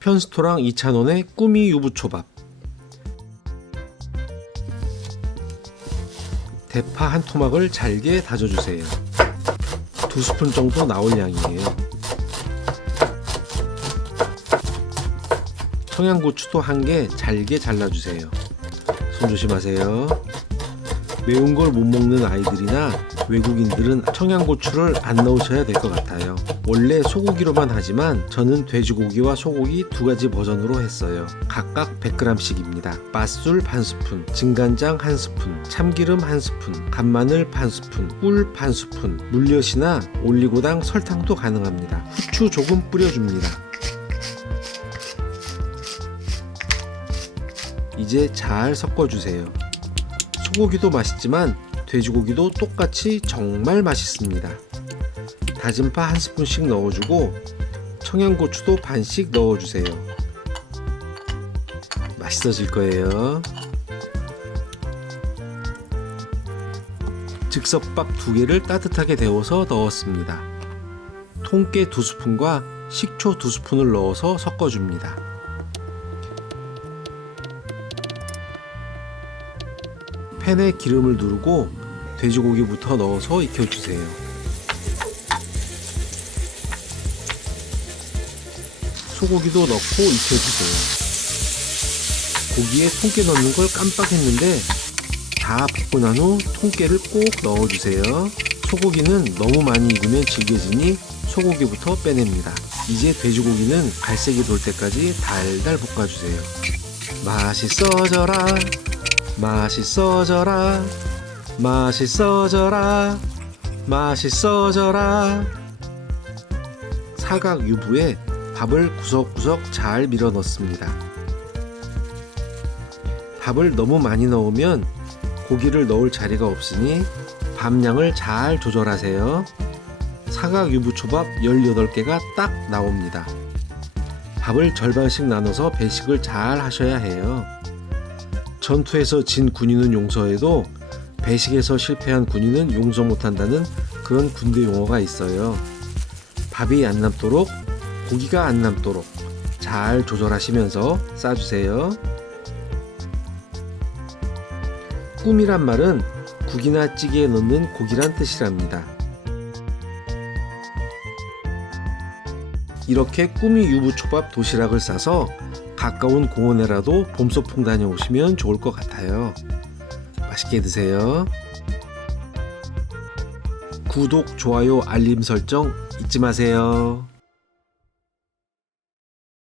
편스토랑 2,000원의 꾸미 유부초밥, 대파 한 토막을 잘게 다져주세요. 2스푼 정도 나올 양이에요. 청양고추도 1개 잘게 잘라주세요. 손 조심하세요. 매운 걸 못 먹는 아이들이나 외국인들은 청양고추를 안 넣으셔야 될 것 같아요. 원래 소고기로만 하지만 저는 돼지고기와 소고기 2가지 버전으로 했어요. 각각 100g씩입니다. 맛술 반 스푼, 진간장 1스푼, 참기름 1스푼, 간마늘 반 스푼, 꿀 반 스푼, 물엿이나 올리고당, 설탕도 가능합니다. 후추 조금 뿌려줍니다. 이제 잘 섞어주세요. 소고기도 맛있지만 돼지고기도 똑같이 정말 맛있습니다. 다진 파 1스푼씩 넣어주고 청양고추도 반씩 넣어주세요. 맛있어질 거예요. 즉석밥 2개를 따뜻하게 데워서 넣었습니다. 통깨 2스푼과 식초 2스푼을 넣어서 섞어줍니다. 팬에 기름을 두르고 돼지고기부터 넣어서 익혀주세요. 소고기도 넣고 익혀주세요. 고기에 통깨 넣는 걸 깜빡했는데 다 볶고 난 후 통깨를 꼭 넣어주세요. 소고기는 너무 많이 익으면 질겨지니 소고기부터 빼냅니다. 이제 돼지고기는 갈색이 돌 때까지 달달 볶아주세요. 맛있어져라, 맛있어져라, 맛있어져라, 맛있어져라. 사각 유부에 밥을 구석구석 잘 밀어 넣습니다. 밥을 너무 많이 넣으면 고기를 넣을 자리가 없으니 밥량을 잘 조절하세요. 사각 유부초밥 18개가 딱 나옵니다. 밥을 절반씩 나눠서 배식을 잘 하셔야 해요. 전투에서 진 군인은 용서해도 배식에서 실패한 군인은 용서 못한다는 그런 군대 용어가 있어요. 밥이 안 남도록, 고기가 안 남도록 잘 조절하시면서 싸주세요. 꿈이란 말은 국이나 찌개에 넣는 고기란 뜻이랍니다. 이렇게 꾸미 유부초밥 도시락을 싸서 가까운 공원에라도 봄소풍 다녀오시면 좋을 것 같아요. 맛있게 드세요. 구독, 좋아요, 알림 설정 잊지 마세요.